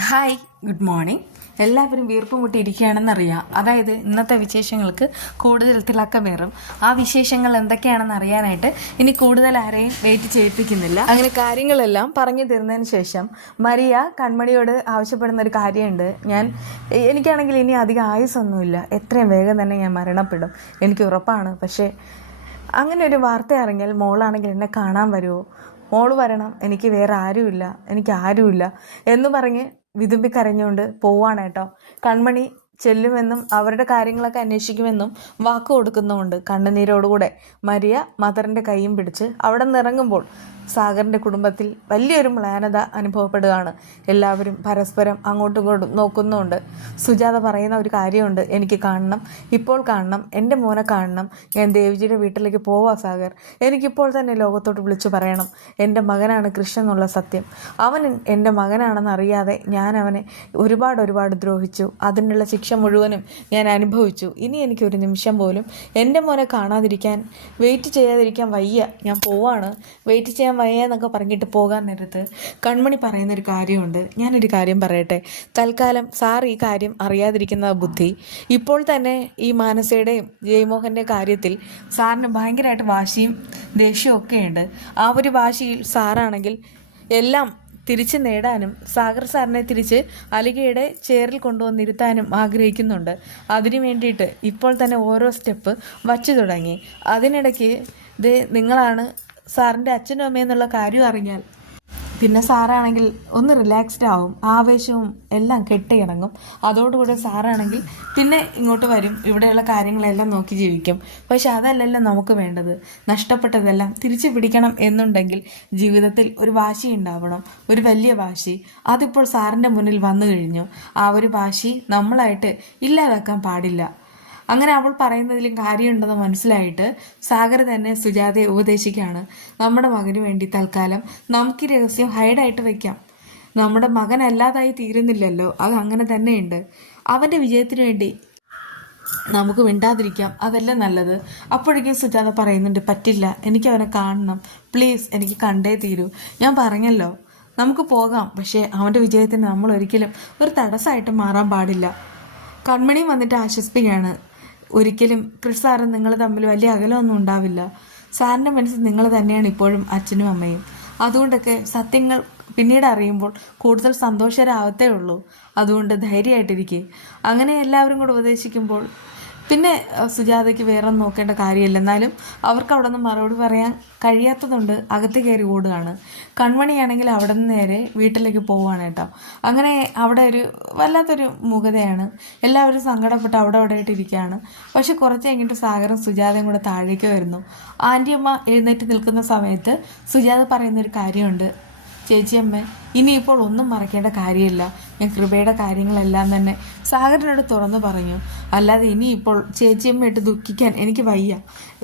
Hi, good morning. എല്ലാവരും വീർപ്പ് മുട്ടിയിരിക്കുകയാണെന്നറിയാം. അതായത് ഇന്നത്തെ വിശേഷങ്ങൾക്ക് കൂടുതൽ തിളക്കമേറും. ആ വിശേഷങ്ങൾ എന്തൊക്കെയാണെന്ന് അറിയാനായിട്ട് ഇനി കൂടുതൽ ആരെയും വെയിറ്റ് ചെയ്യിപ്പിക്കുന്നില്ല. അങ്ങനെ കാര്യങ്ങളെല്ലാം പറഞ്ഞു തീർന്നതിന് ശേഷം മരിയ കൺമണിയോട് ആവശ്യപ്പെടുന്ന ഒരു കാര്യമുണ്ട്. എനിക്കാണെങ്കിൽ ഇനി അധികം ആയുസ്സൊന്നുമില്ല, എത്രയും വേഗം തന്നെ ഞാൻ മരണപ്പെടും, എനിക്ക് ഉറപ്പാണ്. പക്ഷേ അങ്ങനെ ഒരു വാർത്ത അറിഞ്ഞാൽ മോളാണെങ്കിൽ എന്നെ കാണാൻ വരുമോ? മോള് വരണം, എനിക്ക് വേറെ ആരുമില്ല, എനിക്ക് ആരുമില്ല എന്ന് പറഞ്ഞ് വിതുമ്പിക്കരഞ്ഞുകൊണ്ട് പോവാണ് കേട്ടോ. കൺമണി ചെല്ലുമെന്നും അവരുടെ കാര്യങ്ങളൊക്കെ അന്വേഷിക്കുമെന്നും വാക്ക് കൊടുക്കുന്നുമുണ്ട്. കണ്ണുനീരോടുകൂടെ മരിയ മദറിൻ്റെ കൈയും പിടിച്ച് അവിടെ നിന്ന് ഇറങ്ങുമ്പോൾ സാഗറിൻ്റെ കുടുംബത്തിൽ വലിയൊരു മ്ലാനത അനുഭവപ്പെടുകയാണ്. എല്ലാവരും പരസ്പരം അങ്ങോട്ടും ഇങ്ങോട്ടും നോക്കുന്നുമുണ്ട്. സുജാത പറയുന്ന ഒരു കാര്യമുണ്ട്, എനിക്ക് കാണണം, ഇപ്പോൾ കാണണം, എൻ്റെ മോനെ കാണണം, ഞാൻ ദേവിജിയുടെ വീട്ടിലേക്ക് പോവാ സാഗർ, എനിക്കിപ്പോൾ തന്നെ ലോകത്തോട്ട് വിളിച്ചു പറയണം, എൻ്റെ മകനാണ് കൃഷ്ണൻ എന്നുള്ള സത്യം. അവൻ എൻ്റെ മകനാണെന്ന് അറിയാതെ ഞാൻ അവനെ ഒരുപാട് ദ്രോഹിച്ചു. അതിനുള്ള ശിക്ഷ മുഴുവനും ഞാൻ അനുഭവിച്ചു. ഇനി എനിക്കൊരു നിമിഷം പോലും എൻ്റെ മോനെ കാണാതിരിക്കാൻ, വെയിറ്റ് ചെയ്യാതിരിക്കാൻ വയ്യ, ഞാൻ പോവാണ്, വെയിറ്റ് ചെയ്യാൻ വയ്യ എന്നൊക്കെ പറഞ്ഞിട്ട് പോകാൻ നേരത്ത് കൺമണി പറയുന്നൊരു കാര്യമുണ്ട്. ഞാനൊരു കാര്യം പറയട്ടെ, തൽക്കാലം സാർ ഈ കാര്യം അറിയാതിരിക്കുന്ന ബുദ്ധി. ഇപ്പോൾ തന്നെ ഈ മാനസയുടെയും ജയമോഹൻ്റെ കാര്യത്തിൽ സാറിന് ഭയങ്കരമായിട്ട് വാശിയും ദേഷ്യവും ഒക്കെയുണ്ട്. ആ ഒരു വാശിയിൽ സാറാണെങ്കിൽ എല്ലാം തിരിച്ചു നേടാനും സാഗർ സാറിനെ തിരിച്ച് അലികയുടെ ചെയറിൽ കൊണ്ടുവന്നിരുത്താനും ആഗ്രഹിക്കുന്നുണ്ട്. അതിനു വേണ്ടിയിട്ട് ഇപ്പോൾ തന്നെ ഓരോ സ്റ്റെപ്പ് വച്ചു തുടങ്ങി. അതിനിടയ്ക്ക് നിങ്ങളാണ് സാറിൻ്റെ അച്ഛനും അമ്മയെന്നുള്ള കാര്യം അറിഞ്ഞാൽ പിന്നെ സാറാണെങ്കിൽ ഒന്ന് റിലാക്സ്ഡ് ആവും, ആവേശവും എല്ലാം കെട്ടിയിറങ്ങും. അതോടുകൂടി സാറാണെങ്കിൽ പിന്നെ ഇങ്ങോട്ട് വരും, ഇവിടെയുള്ള കാര്യങ്ങളെല്ലാം നോക്കി ജീവിക്കും. പക്ഷെ അതല്ലല്ലോ നമുക്ക് വേണ്ടത്. നഷ്ടപ്പെട്ടതെല്ലാം തിരിച്ചു പിടിക്കണം എന്നുണ്ടെങ്കിൽ ജീവിതത്തിൽ ഒരു വാശി ഉണ്ടാവണം, ഒരു വലിയ വാശി. അതിപ്പോൾ സാറിൻ്റെ മുന്നിൽ വന്നു കഴിഞ്ഞു. ആ ഒരു വാശി നമ്മളായിട്ട് ഇല്ലാതാക്കാൻ പാടില്ല. അങ്ങനെ അവൾ പറയുന്നതിലും കാര്യമുണ്ടെന്ന് മനസ്സിലായിട്ട് സാഗർ തന്നെ സുജാതയെ ഉപദേശിക്കുകയാണ്. നമ്മുടെ മകന് വേണ്ടി തൽക്കാലം നമുക്ക് ഈ രഹസ്യം ഹൈഡായിട്ട് വെക്കാം. നമ്മുടെ മകനല്ലാതായി തീരുന്നില്ലല്ലോ, അത് അങ്ങനെ തന്നെയുണ്ട്. അവൻ്റെ വിജയത്തിന് വേണ്ടി നമുക്ക് മിണ്ടാതിരിക്കാം, അതല്ലേ നല്ലത്. അപ്പോഴേക്കും സുജാത പറയുന്നുണ്ട്, പറ്റില്ല, എനിക്ക് അവനെ കാണണം, പ്ലീസ്, എനിക്ക് കണ്ടേ തീരൂ. ഞാൻ പറഞ്ഞല്ലോ നമുക്ക് പോകാം, പക്ഷേ അവൻ്റെ വിജയത്തിന് നമ്മൾ ഒരിക്കലും ഒരു തടസ്സമായിട്ട് മാറാൻ പാടില്ല. കൺമണിയും വന്നിട്ട് ആശ്വസിപ്പിക്കുകയാണ്, ഒരിക്കലും ക്രിസ് സാറും നിങ്ങൾ തമ്മിൽ വലിയ അകലമൊന്നും ഉണ്ടാവില്ല. സാറിൻ്റെ മനസ്സിൽ നിങ്ങൾ തന്നെയാണ് ഇപ്പോഴും അച്ഛനും അമ്മയും. അതുകൊണ്ടൊക്കെ സത്യങ്ങൾ പിന്നീട് അറിയുമ്പോൾ കൂടുതൽ സന്തോഷരാവത്തേ ഉള്ളൂ. അതുകൊണ്ട് ധൈര്യമായിട്ടിരിക്കുക. അങ്ങനെ എല്ലാവരും കൂടെ ഉപദേശിക്കുമ്പോൾ പിന്നെ സുജാതയ്ക്ക് വേറെ നോക്കേണ്ട കാര്യമില്ല. എന്നാലും അവർക്ക് അവിടെ നിന്ന് മറുപടി പറയാൻ കഴിയാത്തതുകൊണ്ട് അകത്ത് കയറി ഓടുകയാണ്. കൺമണിയാണെങ്കിൽ അവിടെ നിന്ന് നേരെ വീട്ടിലേക്ക് പോവുകയാണ് കേട്ടോ. അങ്ങനെ അവിടെ ഒരു വല്ലാത്തൊരു മൂകതയാണ്. എല്ലാവരും സങ്കടപ്പെട്ട് അവിടെ ആയിട്ടിരിക്കുകയാണ്. പക്ഷെ കുറച്ച് കഴിഞ്ഞിട്ട് സാഗറും സുജാതയും കൂടെ താഴേക്ക് വരുന്നു. ആൻറ്റിയമ്മ എഴുന്നേറ്റ് നിൽക്കുന്ന സമയത്ത് സുജാത പറയുന്നൊരു കാര്യമുണ്ട്, ചേച്ചിയമ്മ ഇനിയിപ്പോൾ ഒന്നും മറക്കേണ്ട കാര്യമില്ല. ഞാൻ കൃപയുടെ കാര്യങ്ങളെല്ലാം തന്നെ സാഗറിനോട് തുറന്നു പറഞ്ഞു. അല്ലാതെ ഇനിയിപ്പോൾ ചേച്ചിയമ്മയായിട്ട് ദുഃഖിക്കാൻ എനിക്ക് വയ്യ.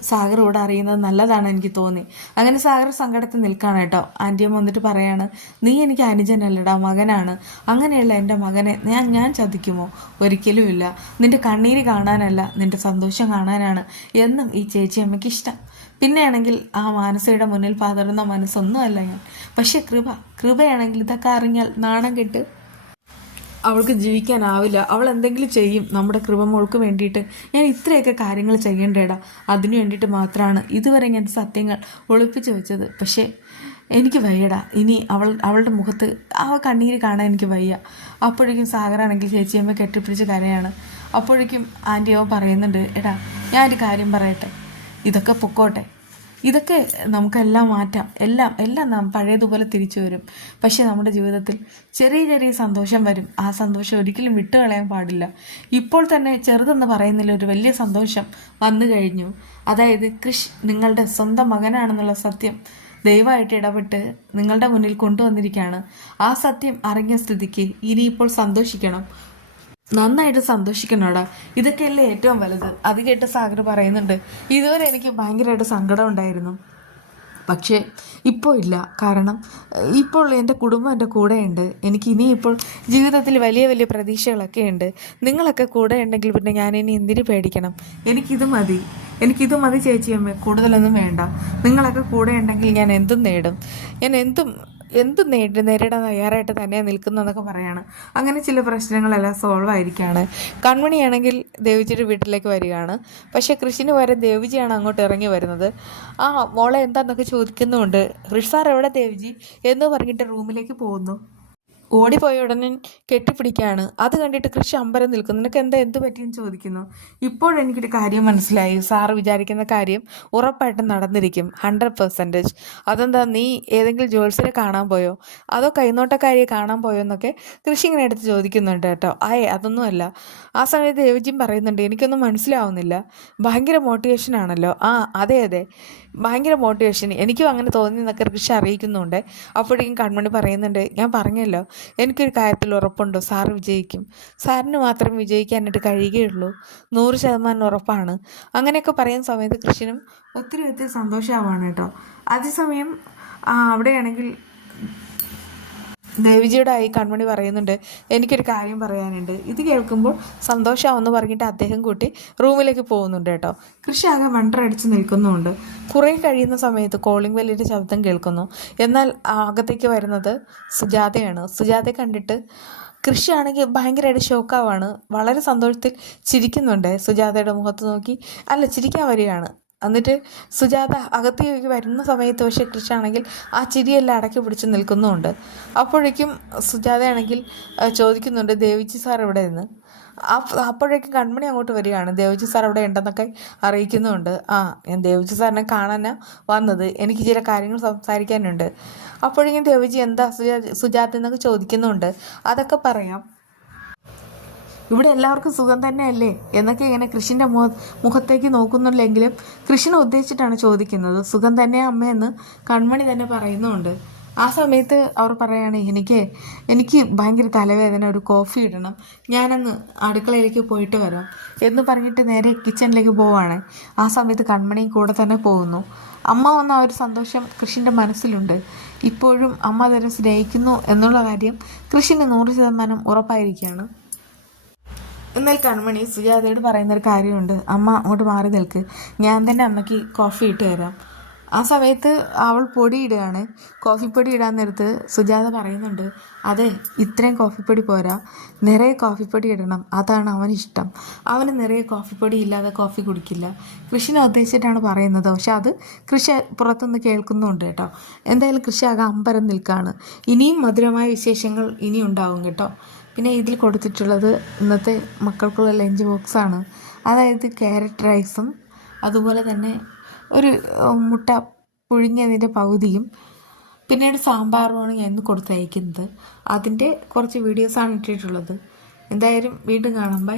സാഗർ ഇവിടെ അറിയുന്നത് നല്ലതാണ് എനിക്ക് തോന്നി. അങ്ങനെ സാഗർ സങ്കടത്തിൽ നിൽക്കുകയാണ് കേട്ടോ. ആൻറ്റിയമ്മ വന്നിട്ട് പറയാണ്, നീ എനിക്ക് അനുജനല്ലടാ, മകനാണ്. അങ്ങനെയുള്ള എൻ്റെ മകനെ ഞാൻ ചതിക്കുമോ? ഒരിക്കലുമില്ല. നിന്റെ കണ്ണീര് കാണാനല്ല, നിന്റെ സന്തോഷം കാണാനാണ് എന്നും ഈ ചേച്ചിയമ്മയ്ക്ക് ഇഷ്ടം. പിന്നെയാണെങ്കിൽ ആ മാനസയുടെ മുന്നിൽ പതറുന്ന മനസ്സൊന്നുമല്ല ഞാൻ. പക്ഷെ കൃപയാണെങ്കിൽ ഇതൊക്കെ അറിഞ്ഞാൽ നാണം കെട്ട് അവൾക്ക് ജീവിക്കാനാവില്ല. അവൾ എന്തെങ്കിലും ചെയ്യും നമ്മുടെ കൃപ മോൾക്ക് വേണ്ടിയിട്ട്. ഞാൻ ഇത്രയൊക്കെ കാര്യങ്ങൾ ചെയ്യേണ്ടേടാ. അതിനു വേണ്ടിയിട്ട് മാത്രമാണ് ഇതുവരെ ഞാൻ സത്യങ്ങൾ ഒളിപ്പിച്ചു വെച്ചത്. പക്ഷേ എനിക്ക് വയ്യടാ. ഇനി അവളുടെ മുഖത്ത് ആ കണ്ണീര് കാണാൻ എനിക്ക് വയ്യ. അപ്പോഴേക്കും സാഗറാണെങ്കിൽ ചേച്ചിയമ്മ കെട്ടിപ്പിടിച്ച് കരയാണ്. അപ്പോഴേക്കും ആൻറ്റിയോ പറയുന്നുണ്ട്, എടാ ഞാനൊരു കാര്യം പറയട്ടെ, ഇതൊക്കെ പൊക്കോട്ടെ, ഇതൊക്കെ നമുക്കെല്ലാം മാറ്റാം, എല്ലാം നാം പഴയതുപോലെ തിരിച്ചു വരും. പക്ഷേ നമ്മുടെ ജീവിതത്തിൽ ചെറിയ സന്തോഷം വരും. ആ സന്തോഷം ഒരിക്കലും വിട്ടുകളയാൻ പാടില്ല. ഇപ്പോൾ തന്നെ ചെറുതെന്ന് പറയുന്നില്ല, ഒരു വലിയ സന്തോഷം വന്നു കഴിഞ്ഞു. അതായത് കൃഷ് നിങ്ങളുടെ സ്വന്തം മകനാണെന്നുള്ള സത്യം ദയവായിട്ട് ഇടപെട്ട് നിങ്ങളുടെ മുന്നിൽ കൊണ്ടുവന്നിരിക്കുകയാണ്. ആ സത്യം അറിഞ്ഞ സ്ഥിതിക്ക് ഇനിയിപ്പോൾ സന്തോഷിക്കണം, നന്നായിട്ട് സന്തോഷിക്കണോടാ. ഇതൊക്കെയല്ലേ ഏറ്റവും വലുത്. അത് കേട്ട് സാഗർ പറയുന്നുണ്ട്, ഇതുവരെ എനിക്ക് ഭയങ്കരമായിട്ട് സങ്കടം ഉണ്ടായിരുന്നു, പക്ഷേ ഇപ്പോൾ ഇല്ല. കാരണം ഇപ്പോൾ എൻ്റെ കുടുംബം എൻ്റെ കൂടെയുണ്ട്. എനിക്ക് ഇനിയിപ്പോൾ ജീവിതത്തിൽ വലിയ പ്രതീക്ഷകളൊക്കെ ഉണ്ട്. നിങ്ങളൊക്കെ കൂടെ ഉണ്ടെങ്കിൽ പിന്നെ ഞാനിനി എന്തിനു പേടിക്കണം? എനിക്കിത് മതി ചേച്ചിയമ്മ, കൂടുതലൊന്നും വേണ്ട. നിങ്ങളൊക്കെ കൂടെ ഉണ്ടെങ്കിൽ ഞാൻ എന്തും നേടും, ഞാൻ എന്തും എന്ത് നേരിടാൻ തയ്യാറായിട്ട് തന്നെയാണ് നിൽക്കുന്നതെന്നൊക്കെ പറയാണ്. അങ്ങനെ ചില പ്രശ്നങ്ങളെല്ലാം സോൾവ് ആയിരിക്കുകയാണ്. കൺമണിയാണെങ്കിൽ ദേവിജിയുടെ വീട്ടിലേക്ക് വരികയാണ്. പക്ഷേ കൃഷിന് പകരം ദേവിജിയാണ് അങ്ങോട്ട് ഇറങ്ങി വരുന്നത്. മോളെ എന്താന്നൊക്കെ ചോദിക്കുന്നുമുണ്ട്. ഋഷ് സാർ എവിടെ ദേവിജി എന്ന് പറഞ്ഞിട്ട് റൂമിലേക്ക് പോകുന്നു. ഓടിപ്പോയ ഉടനെ കെട്ടിപ്പിടിക്കുകയാണ്. അത് കണ്ടിട്ട് കൃഷി അമ്പരം നിൽക്കുന്നു. നിനക്ക് എന്ത് പറ്റിയെന്ന് ചോദിക്കുന്നു. ഇപ്പോഴെനിക്കൊരു കാര്യം മനസ്സിലായി. സാറ് വിചാരിക്കുന്ന കാര്യം ഉറപ്പായിട്ടും നടന്നിരിക്കും, 100%. അതെന്താ, നീ ഏതെങ്കിലും ജോത്സ്യരെ കാണാൻ പോയോ, അതോ കൈനോട്ടക്കാരിയെ കാണാൻ പോയോ എന്നൊക്കെ കൃഷി ഇങ്ങനെ എടുത്ത് ചോദിക്കുന്നുണ്ട് കേട്ടോ. അതൊന്നുമല്ല. ആ സമയത്ത് ദേവജിയും പറയുന്നുണ്ട്, എനിക്കൊന്നും മനസ്സിലാവുന്നില്ല, ഭയങ്കര മോട്ടിവേഷൻ ആണല്ലോ. അതെ ഭയങ്കര മോട്ടിവേഷൻ, എനിക്കും അങ്ങനെ തോന്നി എന്നൊക്കെ കൃഷി അറിയിക്കുന്നുണ്ട്. അപ്പോഴേക്കും കൺമണി പറയുന്നുണ്ട്, ഞാൻ പറഞ്ഞല്ലോ, എനിക്കൊരു കാര്യത്തിൽ ഉറപ്പുണ്ടോ, സാറ് വിജയിക്കും, സാറിന് മാത്രം വിജയിക്കാനായിട്ട് കഴിയുകയുള്ളൂ, 100% ഉറപ്പാണ്. അങ്ങനെയൊക്കെ പറയുന്ന സമയത്ത് കൃഷിനും ഒത്തിരി സന്തോഷമാവാണ് കേട്ടോ. അതേസമയം അവിടെയാണെങ്കിൽ ദേവിജിയുടെ ആയി കൺമണി പറയുന്നുണ്ട്, എനിക്കൊരു കാര്യം പറയാനുണ്ട്. ഇത് കേൾക്കുമ്പോൾ സന്തോഷമാവെന്ന് പറഞ്ഞിട്ട് അദ്ദേഹം കൂട്ടി റൂമിലേക്ക് പോകുന്നുണ്ട് കേട്ടോ. കൃഷി ആകെ വണ്ടറടിച്ച് നിൽക്കുന്നുമുണ്ട്. കുറേ കഴിയുന്ന സമയത്ത് കോളിംഗ് ബെല്ലിൻ്റെ ശബ്ദം കേൾക്കുന്നു. എന്നാൽ അകത്തേക്ക് വരുന്നത് സുജാതയാണ്. സുജാതയെ കണ്ടിട്ട് കൃഷിയാണെങ്കിൽ ഭയങ്കരമായിട്ട് ഷോക്കാവാണ്. വളരെ സന്തോഷത്തിൽ ചിരിക്കുന്നുണ്ട്. സുജാതയുടെ മുഖത്ത് നോക്കി ചിരിക്കാൻ വരികയാണ്. എന്നിട്ട് സുജാത അകത്തേക്ക് വരുന്ന സമയത്ത് പക്ഷേ കൃഷിയാണെങ്കിൽ ആ ചിരിയെല്ലാം അടക്കി പിടിച്ച് നിൽക്കുന്നുമുണ്ട്. അപ്പോഴേക്കും സുജാതയാണെങ്കിൽ ചോദിക്കുന്നുണ്ട്, ദേവിജി സാർ എവിടെ നിന്ന്. അപ്പോഴേക്കും കൺമണി അങ്ങോട്ട് വരികയാണ്. ദേവിജി സാർ അവിടെ ഉണ്ടെന്നൊക്കെ അറിയിക്കുന്നുമുണ്ട്. ഞാൻ ദേവിജി സാറിനെ കാണാനാണ് വന്നത്, എനിക്ക് ചില കാര്യങ്ങൾ സംസാരിക്കാനുണ്ട്. അപ്പോഴേക്കും ദേവിജി എന്താ സുജാത എന്നൊക്കെ ചോദിക്കുന്നുണ്ട്. അതൊക്കെ പറയാം, ഇവിടെ എല്ലാവർക്കും സുഖം തന്നെയല്ലേ എന്നൊക്കെ ഇങ്ങനെ കൃഷിൻ്റെ മുഖത്തേക്ക് നോക്കുന്നുണ്ടെങ്കിലും കൃഷിനെ ഉദ്ദേശിച്ചിട്ടാണ് ചോദിക്കുന്നത്. സുഖം തന്നെ അമ്മയെന്ന് കൺമണി തന്നെ പറയുന്നുമുണ്ട്. ആ സമയത്ത് അവർ പറയുകയാണ്, എനിക്ക് ഭയങ്കര തലവേദന, ഒരു കോഫി ഇടണം, ഞാനന്ന് അടുക്കളയിലേക്ക് പോയിട്ട് വരാം എന്ന് പറഞ്ഞിട്ട് നേരെ കിച്ചണിലേക്ക് പോവുകയാണ്. ആ സമയത്ത് കൺമണിയും കൂടെ തന്നെ പോകുന്നു. അമ്മ വന്ന ആ ഒരു സന്തോഷം കൃഷിൻ്റെ മനസ്സിലുണ്ട്. ഇപ്പോഴും അമ്മ തന്നെ സ്നേഹിക്കുന്നു എന്നുള്ള കാര്യം കൃഷിന് 100% ഉറപ്പായിരിക്കുകയാണ്. എന്നാൽ കൺമണി സുജാതയോട് പറയുന്നൊരു കാര്യമുണ്ട്, അമ്മ അങ്ങോട്ട് മാറി നിൽക്ക്, ഞാൻ തന്നെ അമ്മയ്ക്ക് കോഫി ഇട്ട് തരാം. ആ സമയത്ത് അവൾ പൊടിയിടുകയാണ്. കോഫിപ്പൊടി ഇടാൻ നേരത്ത് സുജാത പറയുന്നുണ്ട്, അതെ ഇത്രയും കോഫിപ്പൊടി പോരാ, നിറയെ കോഫിപ്പൊടി ഇടണം, അതാണ് അവനിഷ്ടം, അവന് നിറയെ കോഫിപ്പൊടി ഇല്ലാതെ കോഫി കുടിക്കില്ല. കൃഷിനെ ഉദ്ദേശിച്ചിട്ടാണ് പറയുന്നത്. പക്ഷെ അത് കൃഷി പുറത്തുനിന്ന് കേൾക്കുന്നുണ്ട് കേട്ടോ. എന്തായാലും കൃഷി ആകെ അമ്പരം നിൽക്കുകയാണ്. ഇനിയും മധുരമായ വിശേഷങ്ങൾ ഇനി ഉണ്ടാവും കേട്ടോ. പിന്നെ ഇതിൽ കൊടുത്തിട്ടുള്ളത് ഇന്നത്തെ മക്കൾക്കുള്ള ലഞ്ച് ബോക്സാണ്. അതായത് ക്യാരറ്റ് റൈസും അതുപോലെ തന്നെ ഒരു മുട്ട പുഴുങ്ങിയതിൻ്റെ പകുതിയും പിന്നീട് സാമ്പാറുമാണ് ഞാൻ ഇന്ന് കൊടുത്തയക്കുന്നത്. അതിൻ്റെ കുറച്ച് വീഡിയോസാണ് ഇട്ടിട്ടുള്ളത്. എന്തായാലും വീണ്ടും കാണാം. ബൈ.